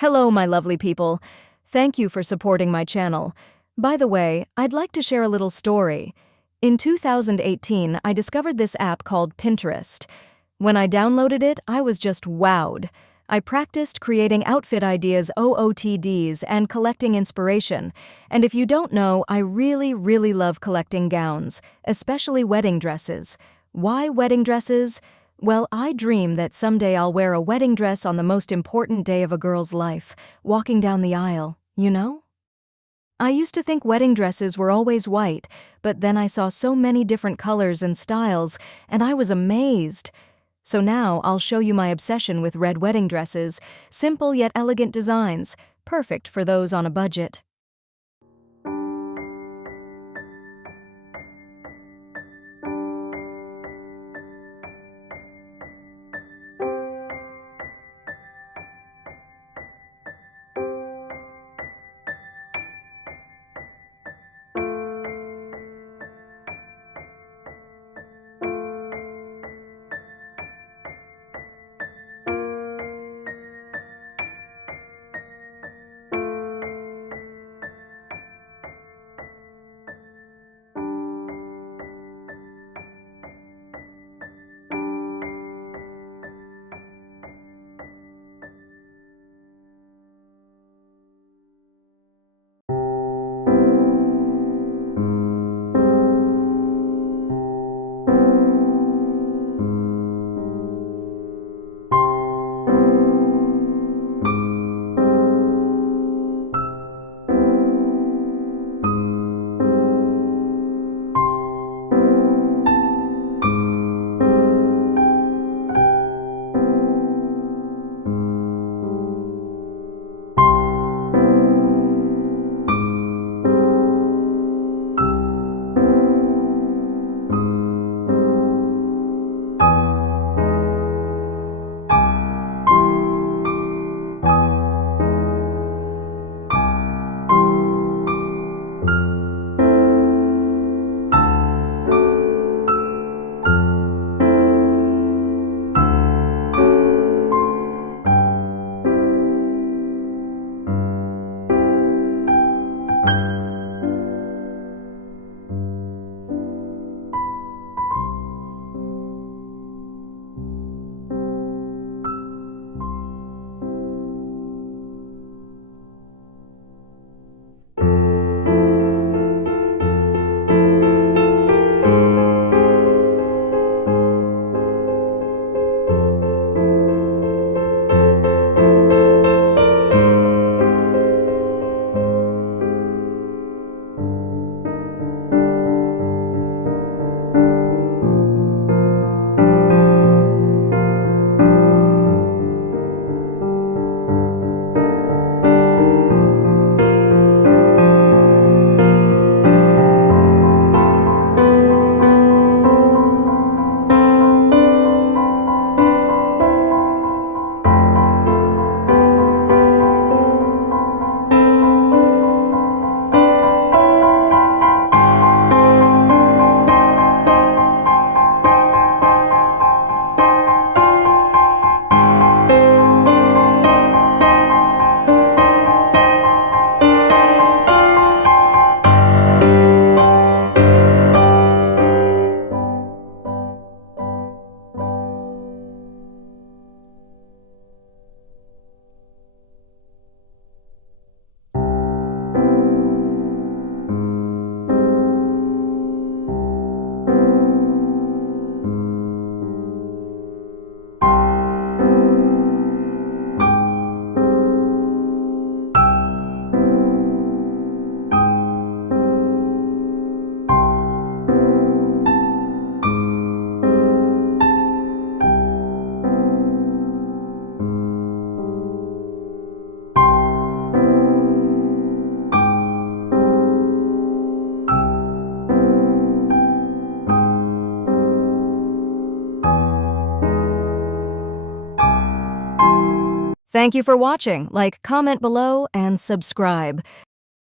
Hello, my lovely people. Thank you for supporting my channel. By the way, I'd like to share a little story. In 2018, I discovered this app called Pinterest. When I downloaded it, I was just wowed. I practiced creating outfit ideas OOTDs and collecting inspiration. And if you don't know, I really love collecting gowns, especially wedding dresses. Why wedding dresses? Well, I dream that someday I'll wear a wedding dress on the most important day of a girl's life, walking down the aisle, you know? I used to think wedding dresses were always white, but then I saw so many different colors and styles, and I was amazed. So now I'll show you my obsession with red wedding dresses, simple yet elegant designs, perfect for those on a budget. Thank you for watching. Like, comment below, and subscribe.